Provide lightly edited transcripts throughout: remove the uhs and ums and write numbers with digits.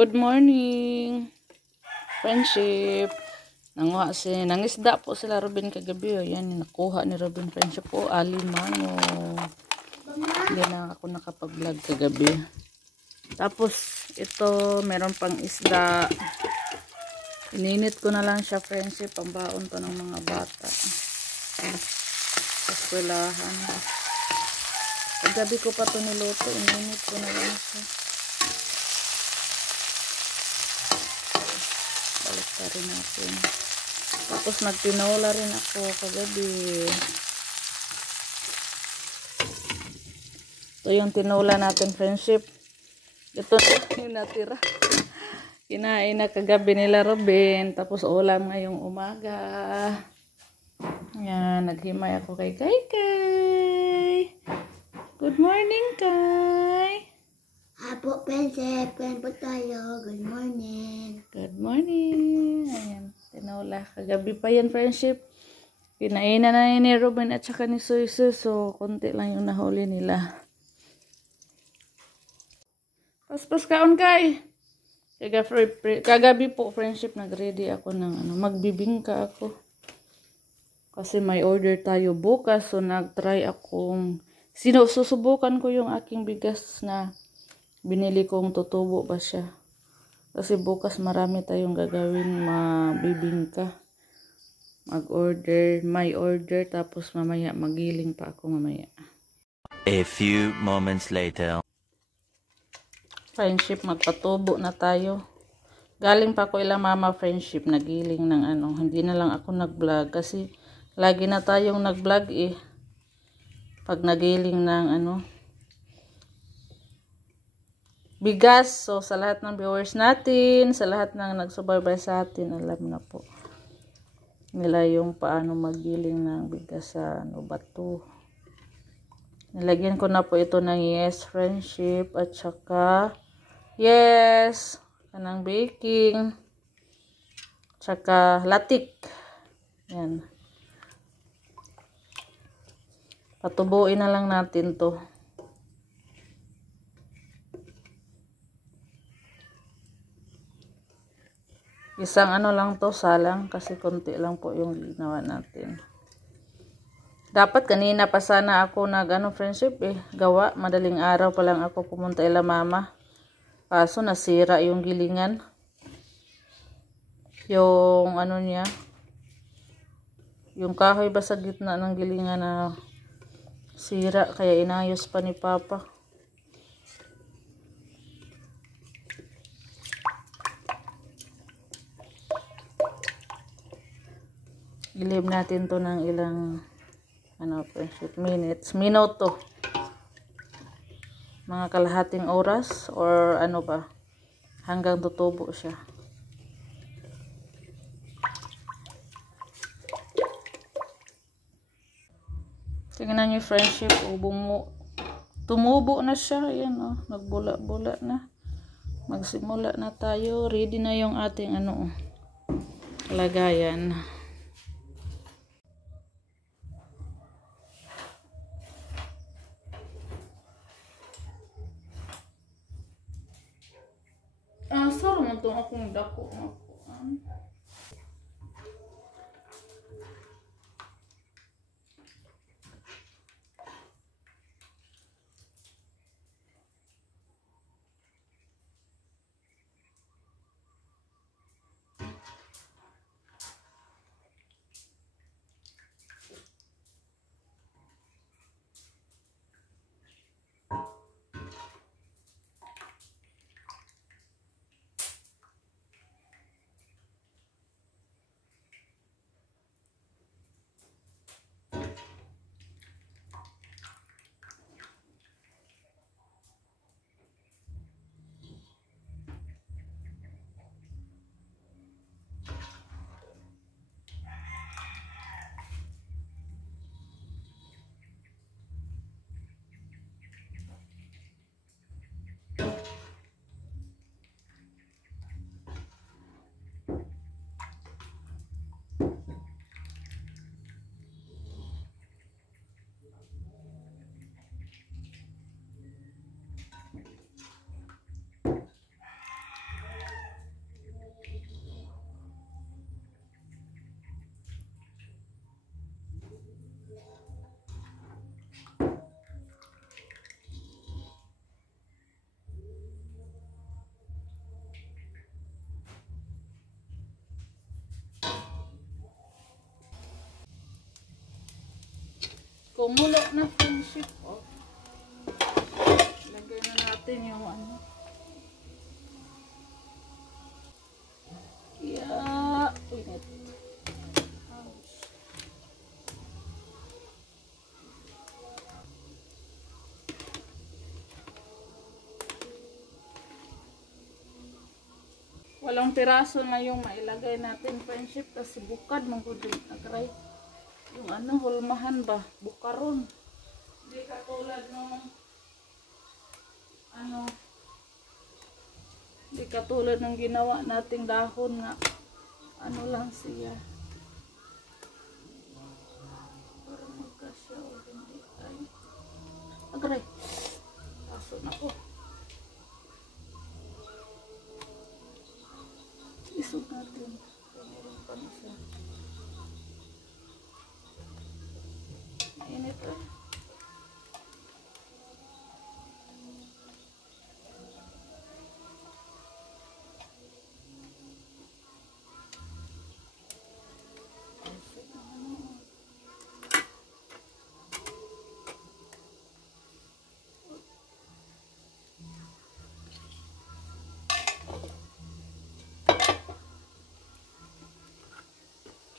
Good morning, friendship. Nangisda po sila Robin kagabi. O, yan, nakuha ni Robin friendship po. Alimango. Hindi na ako nakapag-vlog kagabi. Tapos, ito, meron pang isda. Ininit ko na lang siya friendship. Pambaon to ng mga bata. Sa eskwelahan. Kagabi ko pa to niluto. Ininit ko na lang siya. Balik rin natin. Tapos nagtinola rin ako kagabi. Ito yung tinola natin friendship. Ito yung natira. Kinain na kagabi nila Robin. Tapos ulam ngayong umaga. Yan. Naghimay ako kay Kay. Good morning Kay. Apo, friendship. Kain po tayo. Good morning. Good morning. Ayan. Tinola. Kagabi pa yan, friendship. Kinainan na ni Robin at saka ni Suisu. So, konti lang yung nahuli nila. Paspas kaon Kay. Kagabi po, friendship, nag-ready ako ng magbibingka ako. Kasi may order tayo bukas. So, nag-try akong susubukan ko yung aking bigas na binili kong tutubo ba siya. Kasi bukas marami tayong gagawin mabibingka. May order tapos mamaya magiling pa ako mamaya. A few moments later. Friendship, magpatubo na tayo. Galing pa ako ilang mama friendship, nagiling ng hindi na lang ako nag-vlog kasi lagi na tayong nag-vlog eh. Pag nagiling ng bigas. So, sa lahat ng viewers natin, sa lahat ng nagsubaybay sa atin, alam na po nila yung paano magiling ng bigas sa bato. Nilagyan ko na po ito ng yes friendship at saka yes kanang baking saka latik. Yan. Patubuin na lang natin to. Isang lang to, salang, kasi konti lang po yung ginawa natin. Dapat kanina pa sana ako friendship gawa. Madaling araw pa lang ako pumunta ila mama. Kaso nasira yung gilingan. Yung niya. Yung kahoy ba sa gitna ng gilingan na sira. Kaya inayos pa ni Papa. Ilib natin to ng ilang friendship minuto. Mga kalahating oras or hanggang tutubo siya. Tingnan niyo friendship, tumubo na siya. Ayan nagbula-bula na. Magsimula na tayo. Ready na yung ating lagayan. Saro man itong akong dako. Kumulo na friendship. Oh. Lagay na natin yung ano. Yeah. Init. Walang piraso na yung mailagay natin friendship kasi bukad manggudog nagray. Yung ano, hulmahan ba? Bukaron. Hindi katulad nung ano, hindi katulad ng ginawa nating dahon na ano lang siya. Parang magkasya o hindi ay. Agray. Paso na ko. Isog natin. Meron pa na siya. Mainit eh.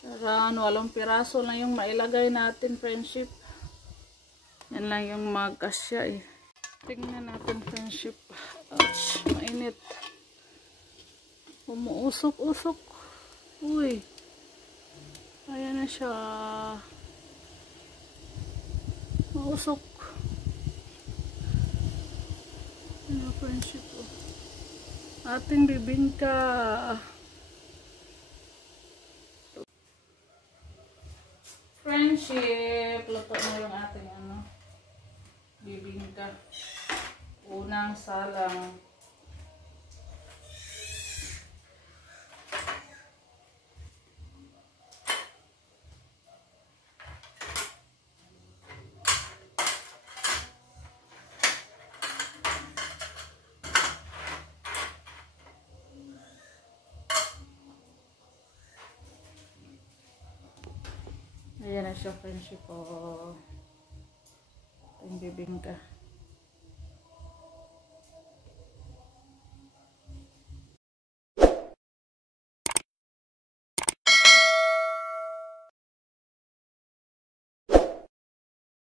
Charan, 8 piraso lang yung mailagay natin friendship. Yan lang yung magkasya eh. Tingnan natin friendship. Ouch, mainit. Umuusok-usok. Uy. Ayan na siya. Mausok. Ano friendship oh. Ating bibingka. Friendship, luto na yung ating ano, bibingka. Unang salang. Ayan na siya friendship po. Ang bibingka.